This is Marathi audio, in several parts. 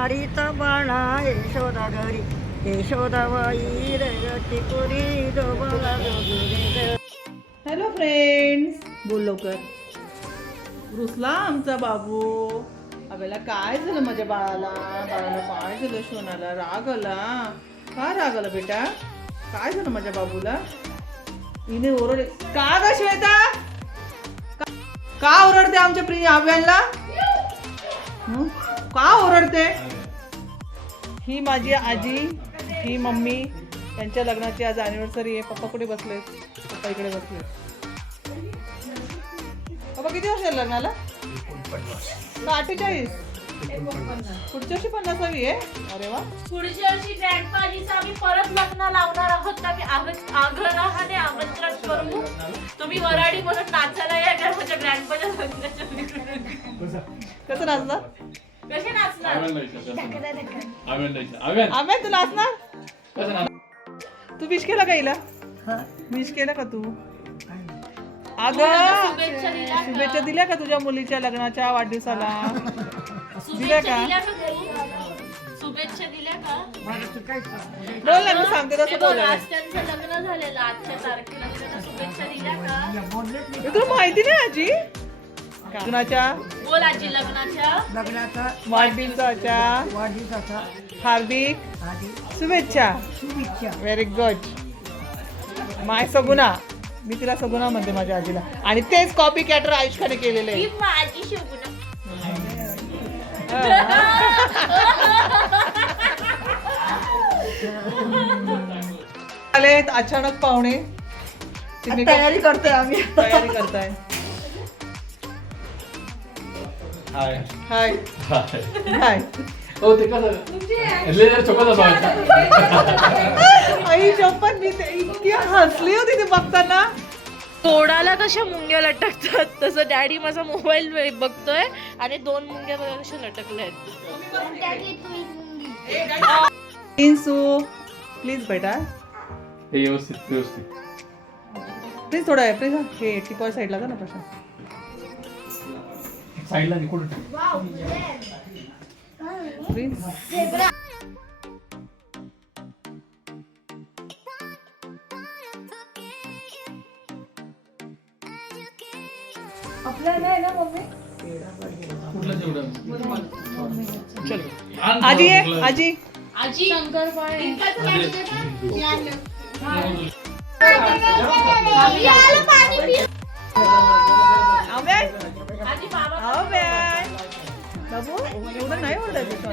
मारिता बाणा यशोदा घरी यशोदाबाई रगटिपुरी डोबला डोबुरे. हॅलो फ्रेंड्स, बोल लवकर. रुसला आमचा बाबू. अबेला काय झालं माझ्या बाळाला काय झालं? शोनाला राग आला. का राग आला बेटा? काय झालं माझ्या बाबूला? हिने ओरडे का ग श्वेता? का ओरडते आमच्या प्रिय अभ्यानला? का ओरडते? ही माझी आजी, ही मम्मी, यांच्या लग्नाची आज अॅनिव्हर्सरी आहे. पप्पा कुठे बसले? पप्पा इकडे बसले. पप्पा किती वर्ष लग्नाला? 48. पुढच्या वर्षी 50वी आहे. अरे वा. पुढच्या वर्षी ग्रँडपाजीचं आम्ही परत लग्न लावणार आहोत. आम्ही आग्रहाने आमंत्रण करू. तुम्ही वराडी म्हणून नाचायला या माझ्या ग्रँडपाच्या लग्नाच्या. कसं नाचणार? कसे नाचणार? आम्ही तू नाचणार? तू विश केला का हिला? विश केला का तू? अगं शुभेच्छा दिल्या का तुझ्या मुलीच्या लग्नाच्या वाढदिवसाला? दिल्या का? शुभेच्छा दिल्या का? बोल ना, मी सांगते तसं बोल. आज त्यांचं लग्न झालेलं आजच्या तारखेला. शुभेच्छा दिल्या का? तुला माहिती नाही आजी? लग्नाच्या बोल आजी. लग्नाच्या वाढदिवसाच्या हार्दिक शुभेच्छा. व्हेरी गुड माय सगुना. मी तिला सगुना म्हणते माझ्या आजीला. आणि तेच कॉपी कॅटर आयुष्याने केलेले आहे. माझी शगुना. आले अचानक पाहुणे. तयारी करतोय आम्ही. तयारी करताय. हाय हाय हाय. हो ते कसं जरा चोकाचा भाव. आई शपथ, मी इतकी हसली होती ते बघताना. तोडाला कशा मुंग्या लटकतात तसं डॅडी माझा मोबाईल बघतोय आणि 2 मुंग्या बघा कशा लटकल्या आहेत. इंसू प्लीज बेटा, हे व्यवस्थित प्लीज थोडा आहे प्लीज. हे टिपॉय साईडला जा ना प्रशांत. साईडला निकोड प्लीज. आजी आहे आजी. आजी शंकरपाळे. बाबू एवढं नाही ओरडायचं.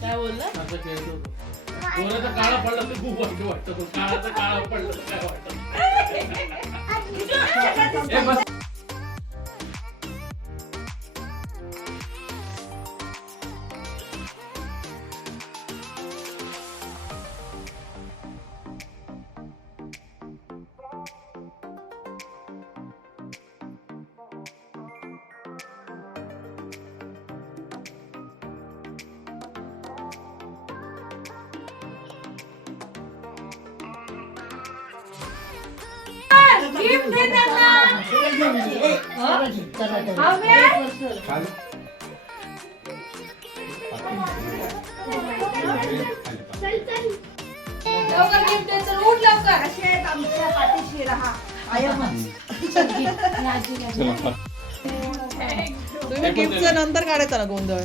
काय बोलला? काळा पडला तर खूप वाईट वाटतं. काळाचा काळा पडला तर काय वाटत? तुम्ही गिफ्टचं नंतर काढायचा ना गोंधळ.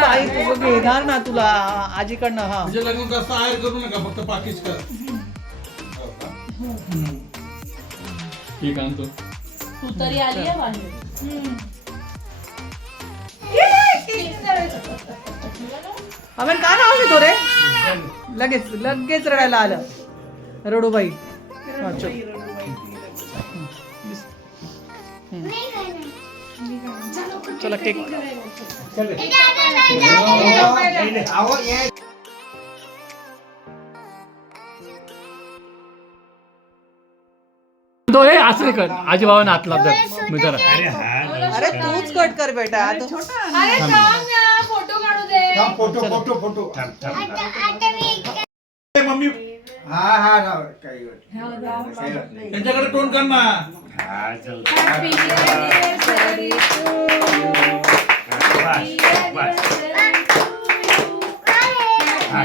बाई तुझं घेणार ना तुला आजीकडनं. हा तुझे लग्न कसं आहे करू नका, फक्त पाकिज कर. ठीक आणतो. तू तरी आली आहे बाहेर. आम्ही का नाव घेतो रे? लगेच लगेच रडायला आलं. रडूबाई. चला केक. तो असं नाही कर आजी बाबांना हात लागतात मी जरा अरे तूच कट कर बेटा आता अरे थांब ना, फोटो काढू दे. फोटो मम्मी त्यांच्याकडे टोन कर ना. Happy anniversary to you. Happy anniversary to you.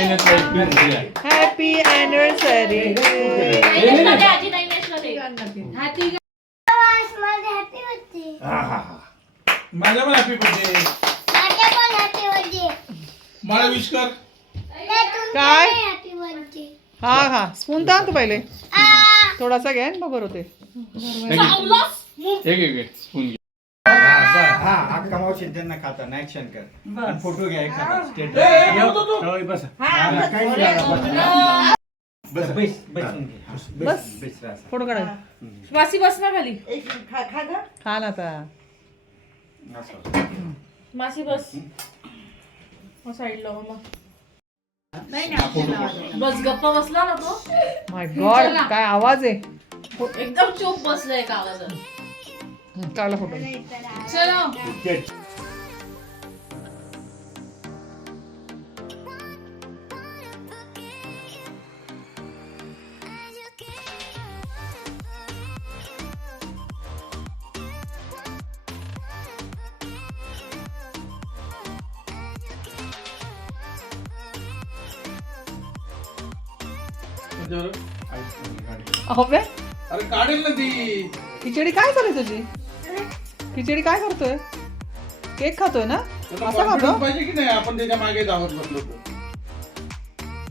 Happy anniversary to you. Happy anniversary national day आजी नाही, नॅशनल डे. Happy माझ्या पण हॅपी बर्थडे. मला विश कर. काय हा हा स्पून तर तू पहिले थोडासा घ्या ना बरोबर होते एक स्पून घे. त्यांना खाता ऍक्शन कर फोटो घ्या बस फोटो काढा मासी बस ना खाली. खा ना आता मासी बस साईडला मग. बस गप्पा बसला ना तो. माय गॉड काय आवाज आहे एकदम चूप बसलाय एका आवाजात. काढला फोटो चलो. अहो बे अरे काढेल ना ती. खिचडी काय चालू तुझी खिचडी काय करतोय केक खातोय ना त्याला असा खातो confidence पाहिजे की नाही आपण त्याच्या मागे धावत बसलो तर.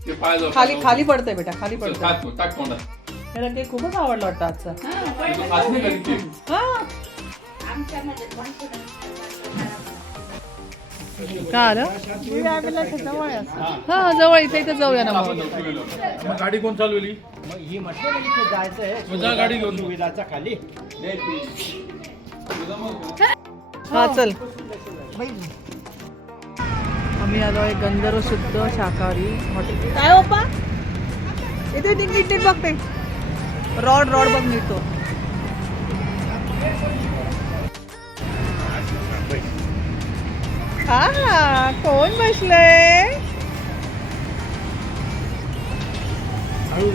ते पाय जाऊ. खाली खाली पडतंय बेटा खाली चल, पडतंय टाक टाक तोंडात. त्याला केक खूपच आवडला वाटतं आजचा तू खात नाही कधी केक? हा का आलं हा जवळ इथे इथे जाऊया ना मग मग गाडी कोण चालवली? ही म्हटलं की जायचंय मग जा गाडी घेऊन. सुविधाचा खाली हा चल आम्ही आलो आहे गंधर्व शुद्ध शाकाहारी हॉटेल. काय ओपा इथे नीट नीट बघते रॉड रॉड बघ नीट तो हा कोण बसलंय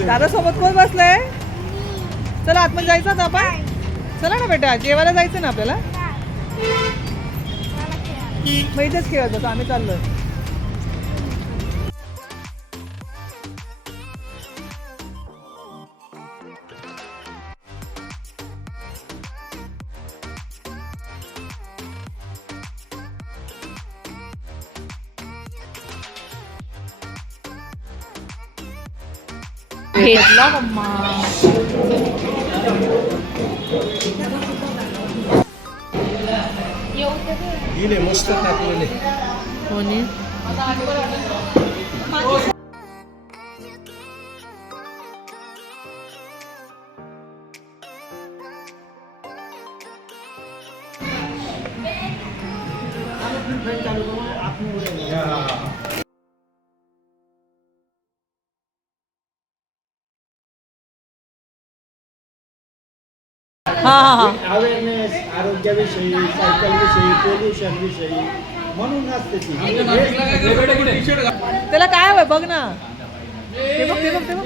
दादा सोबत कोण बसलंय चला आतमध्ये जायचं आता आपण चला ना बेटा जेवायला जायचं ना आपल्याला मग इथेच खेळत होतो आम्ही चाललोय घेतला मम्मा दिले मस्त टाकलेले कोणी हा हा हा अवेअरनेस आरोग्याविषयी सायकलविषयी पोल्युशन विषयी म्हणून असते ती त्याला काय हवंय बघ ना ते बघ ते बघ ते बघ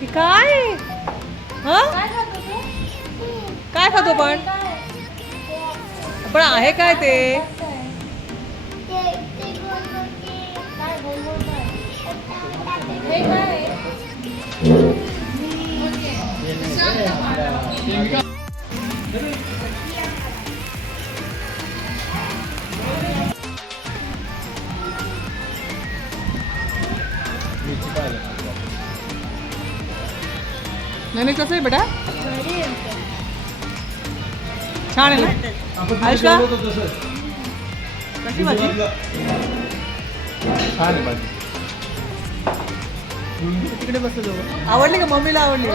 हे काय हा काय खातो पण आहे काय ते नाही कसं आहे बेटा छान आहे ना आयुष्का कशी भाजी छान आहे भाजी. तिकडे बसलो आवडली का मम्मीला आवडली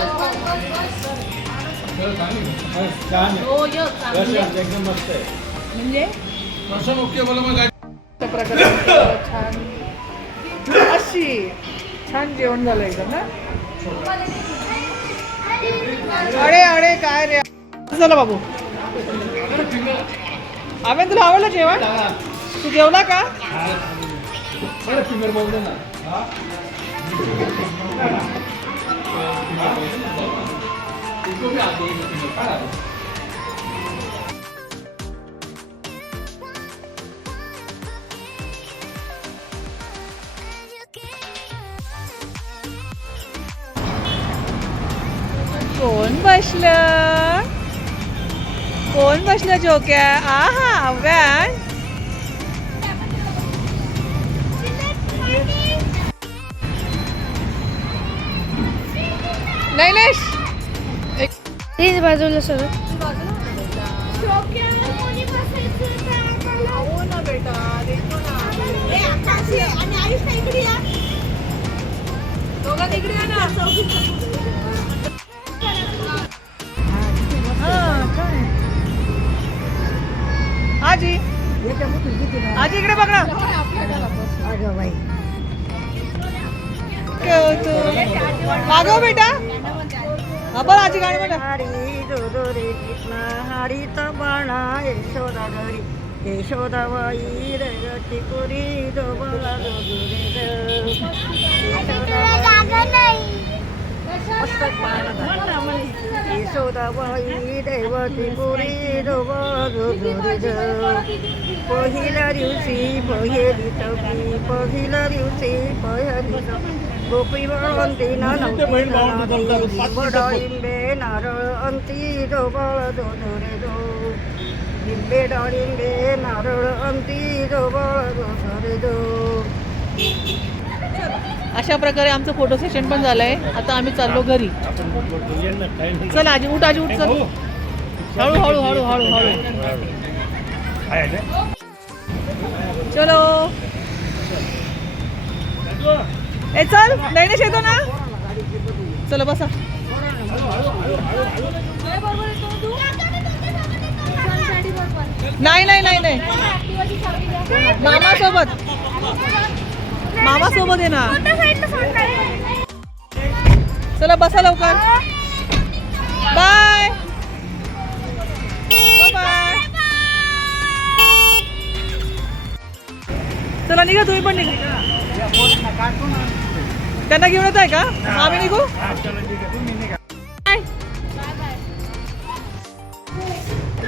एकदम मस्त आहे म्हणजे प्रश्न ओके बोला मग गाडी. प्रकारे छान अशी छान जेवण झालं एकदम ना. अरे अरे काय रे झालं बाबू. आम्ही तुला आवडलं जेवण. तू जेवला का. फिंगर बोलतो ना. कोण बसलं जोक्या. आहा अव्यान. नैलेश प्लीज बाजूला सर. आजी आजी इकडे बघ ना. अगं बाई मागव बेटा. हा बरं आजी गाणं म्हणा. हरी जो रे कृष्ण हरी तर बाणा यशोदा घरी यशोदाबाई रगती पुरी दो बाळा दो रे यशोदाबाई देवती पुरी दो बाळा दो पहिल्या दिवशी पहिली चौकी पहिल्या दिवशी पहिली गोपी बळवंती नवती डाळिंबे नारळ अंती दो बाळ दो रे दो लिंबे डाळिंबे नारळ अंती दो बाळ दो रे दो. अशा प्रकारे आमचं फोटो सेशन पण झालंय. आता आम्ही चाललो घरी. चल आजी उठ. आजी उठ. चल हळू हळू हळू हळू हळू. चलो ए चल. नैनेश येतो ना. चलो बसा. नाही नाही नाही नाही मामासोबत. मामासोबत आहे ना. चला बसा लवकर. Bye bye. चला निघा तुम्ही पण निघा. त्यांना घेऊन येत आहे का. आम्ही निघू.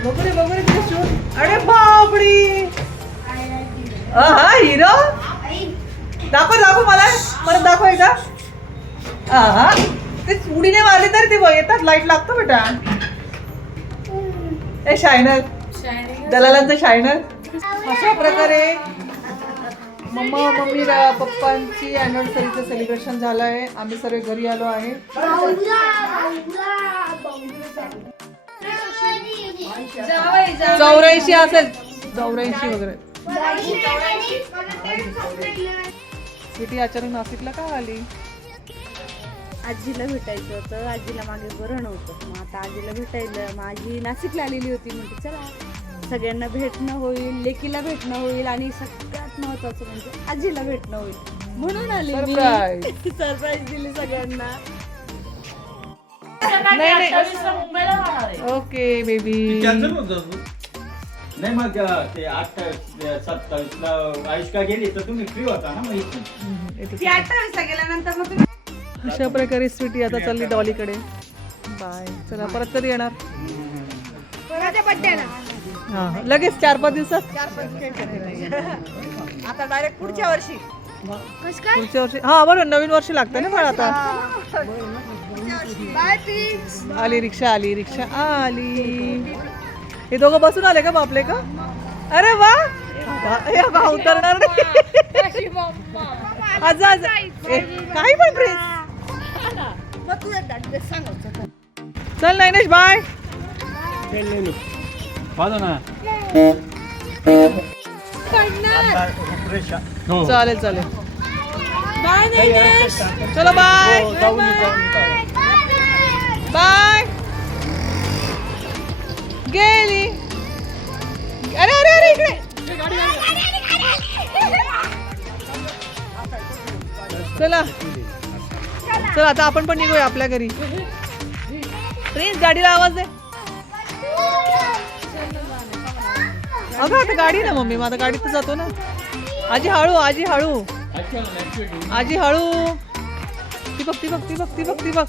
बघू रे किती शूट. अरे बापडी. हा हिरो. दाखव मला. परत दाखव एकदा. हा ते उडीने मारले तरी ते येतात. लाईट लागतो बेटा. ए शायनर. दलालांचं शायनर. अशा प्रकारे मम्मी पप्पांची अॅनिव्हर्सरीचं सेलिब्रेशन झालं आहे. आम्ही सर्व घरी आलो आहे. चौऱ्याऐंशी असेल. 84 वगैरे. सिटी आचार्य नाशिकला का आली. आजीला भेटायचं होतं. आजीला मागे बरं नव्हतं. मग आता आजीला भेटायला मग आजी नाशिकला आलेली होती. म्हणजे चला सगळ्यांना भेटणं होईल. लेकीला भेटणं होईल आणि सगळ्यात महत्वाचं म्हणजे आजीला भेटणं होईल म्हणून आली. सरप्राईज दिली सगळ्यांना. मुंबईला जाणार आहे. Okay baby. कॅन्सल होतं. नाही मग ते 28-27ला आयुष्का गेली तर तुम्ही फ्री होता ना. मग अशा प्रकारे स्वीटी आता चालली डॉलीकडे. बाय. चला परत कधी येणार. हा लगेच 4-5 दिवसात. आता डायरेक्ट पुढच्या वर्षी. पुढच्या वर्षी. हा बरोबर नवीन वर्ष लागतं ना. पण आता आली रिक्षा आली. हे दोघं बसून आले का बापले का. अरे वा. उतरणार नाही. आज काही पण प्रेस. चल नैनेश बाय. चालेल बाय नैनेश. चलो बाय बाय. गेली. अरे इकडे. चला चल आता आपण पण निघूया आपल्या घरी. प्रिन्स गाडीला आवाज दे. अगं आता गाडी ना मम्मी, मग आता गाडीत तर जातो ना. आजी हळू, आजी हळू, आजी हळू. ती बघ, ती बघ, ती बघ, ती बघ, ती बघ.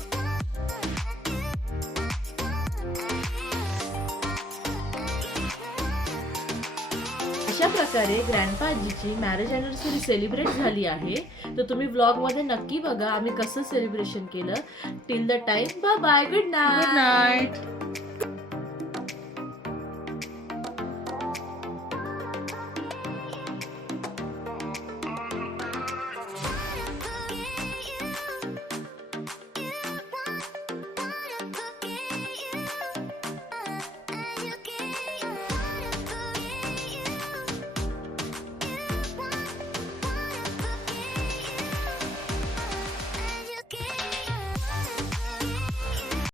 अशा प्रकारे ग्रँडपा आजीची मॅरेज अॅनिव्हर्सरी सेलिब्रेट झाली आहे. तर तुम्ही व्लॉगमध्ये नक्की बघा आम्ही कसं सेलिब्रेशन केलं. Till the time bye bye, good night. Good night.